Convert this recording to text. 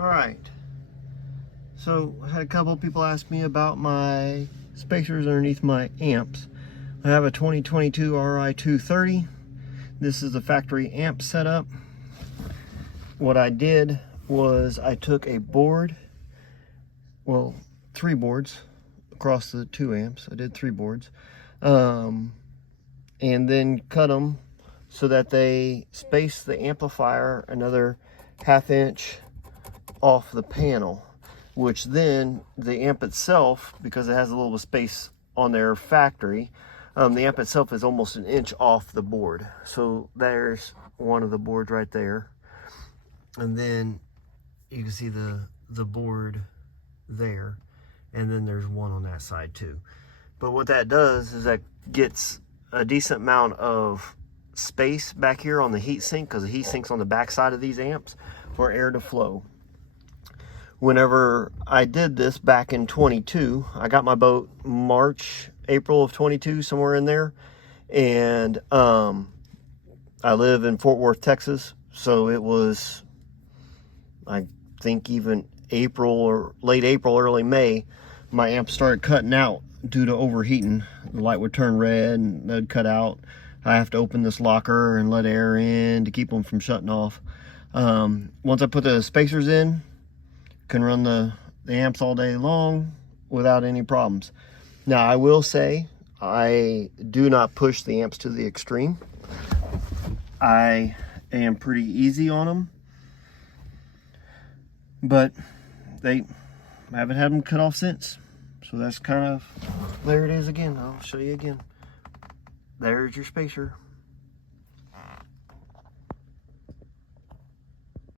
Alright, so I had a couple of people ask me about my spacers underneath my amps. I have a 2022 Ri230. This is the factory amp setup. What I did was I took a board, well, 3 boards across the 2 amps. I did 3 boards, and then cut them so that they space the amplifier another 1/2 inch off the panel, which then the amp itself, because it has a little bit of space on their factory, the amp itself is almost 1 inch off the board. So there's one of the boards right there, and then you can see the board there, and then there's one on that side too. But what that does is that gets a decent amount of space back here on the heat sink, because the heat sink's on the back side of these amps, for air to flow. Whenever I did this back in 22, I got my boat April of 22, somewhere in there, and I live in Fort Worth, Texas, so it was, I think, even April or late April, early May, my amp started cutting out due to overheating. The light would turn red and they'd cut out. I have to open this locker and let air in to keep them from shutting off. Once I put the spacers in, can run the amps all day long without any problems. Now, I will say I do not push the amps to the extreme. I am pretty easy on them, but I haven't had them cut off since. So that's kind of, there it is again. I'll show you again. There's your spacer.